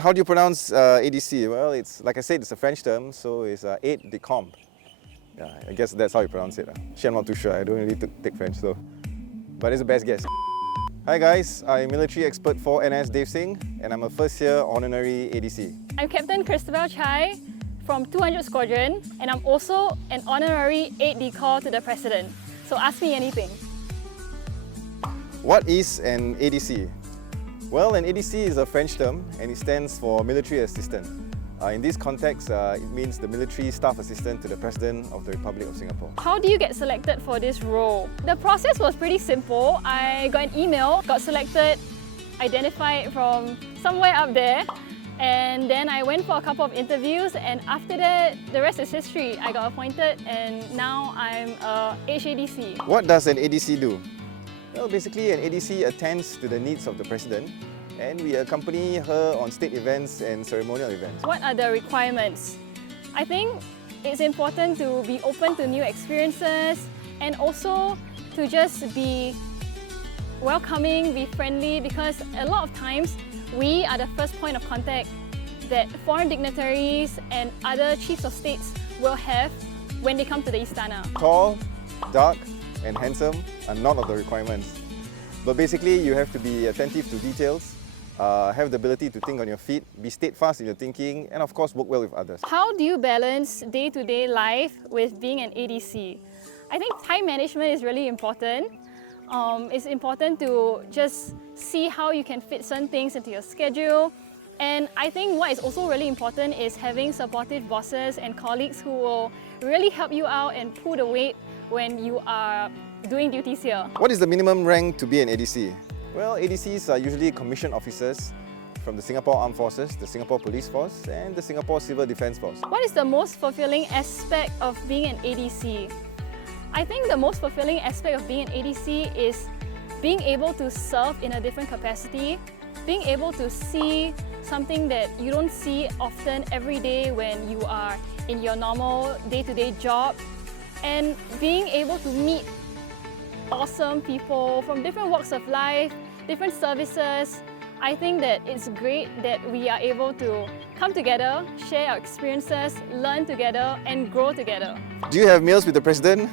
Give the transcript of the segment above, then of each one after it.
How do you pronounce ADC? Well, it's like I said, it's a French term, so it's Aide-de-Camp. Yeah, I guess that's how you pronounce it. Actually, I'm not too sure. I don't really take French, so. But it's the best guess. Hi guys, I'm military expert for NS Dave Singh, and I'm a first-year honorary ADC. I'm Captain Christabel from 200 Squadron, and I'm also an honorary aide-de-camp to the President. So ask me anything. What is an ADC? Well, an ADC is a French term and it stands for Military Assistant. In this context, it means the Military Staff Assistant to the President of the Republic of Singapore. How do you get selected for this role? The process was pretty simple. I got an email, got selected, identified from somewhere up there, and then I went for a couple of interviews, and after that, the rest is history. I got appointed and now I'm a HADC. What does an ADC do? Well, basically an ADC attends to the needs of the President and we accompany her on state events and ceremonial events. What are the requirements? I think it's important to be open to new experiences and also to just be welcoming, be friendly, because a lot of times we are the first point of contact that foreign dignitaries and other chiefs of states will have when they come to the Istana. Tall, dark and handsome are none of the requirements. But basically you have to be attentive to details, have the ability to think on your feet, be steadfast in your thinking, and of course work well with others. How do you balance day-to-day life with being an ADC? I think time management is really important. It's important to just see how you can fit certain things into your schedule. And I think what is also really important is having supportive bosses and colleagues who will really help you out and pull the weight when you are doing duties here. What is the minimum rank to be an ADC? Well, ADCs are usually commissioned officers from the Singapore Armed Forces, the Singapore Police Force and the Singapore Civil Defence Force. What is the most fulfilling aspect of being an ADC? I think the most fulfilling aspect of being an ADC is being able to serve in a different capacity, being able to see something that you don't see often every day when you are in your normal day-to-day job, and being able to meet awesome people from different walks of life, different services. I think that it's great that we are able to come together, share our experiences, learn together and grow together. Do you have meals with the President?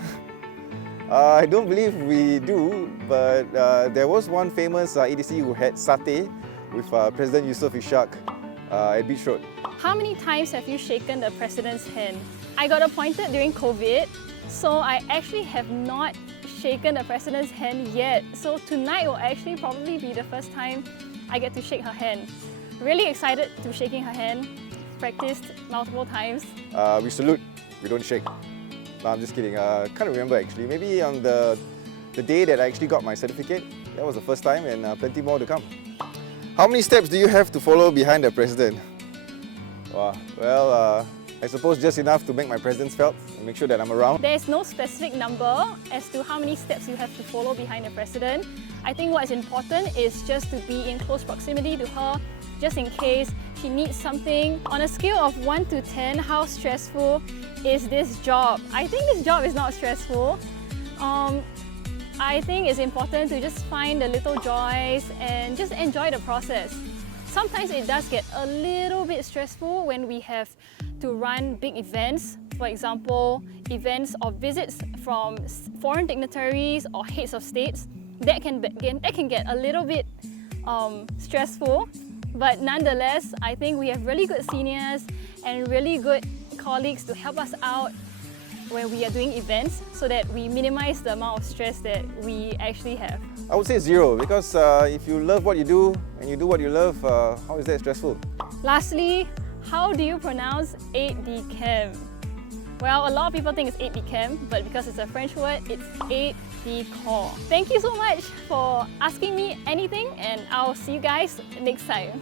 I don't believe we do, but there was one famous ADC who had satay with President Yusof Ishak at Beach Road. How many times have you shaken the President's hand? I got appointed during COVID, so I actually have not shaken the President's hand yet. So tonight will actually probably be the first time I get to shake her hand. Really excited to shaking her hand, practiced multiple times. We salute, we don't shake. No, I'm just kidding. Can't remember actually. Maybe on the day that I actually got my certificate, that was the first time, and plenty more to come. How many steps do you have to follow behind the President? Well, I suppose just enough to make my presence felt and make sure that I'm around. There is no specific number as to how many steps you have to follow behind the President. I think what is important is just to be in close proximity to her, just in case she needs something. On a scale of 1 to 10, how stressful is this job? I think this job is not stressful. I think it's important to just find the little joys and just enjoy the process. Sometimes it does get a little bit stressful when we have to run big events. For example, events or visits from foreign dignitaries or heads of states. That can get a little bit stressful. But nonetheless, I think we have really good seniors and really good colleagues to help us out when we are doing events so that we minimize the amount of stress that we actually have. I would say 0, because if you love what you do and you do what you love, how is that stressful? Lastly, how do you pronounce aide-de-camp? Well, a lot of people think it's aide-de-camp, but because it's a French word, it's aide-de-camp. Thank you so much for asking me anything, and I'll see you guys next time.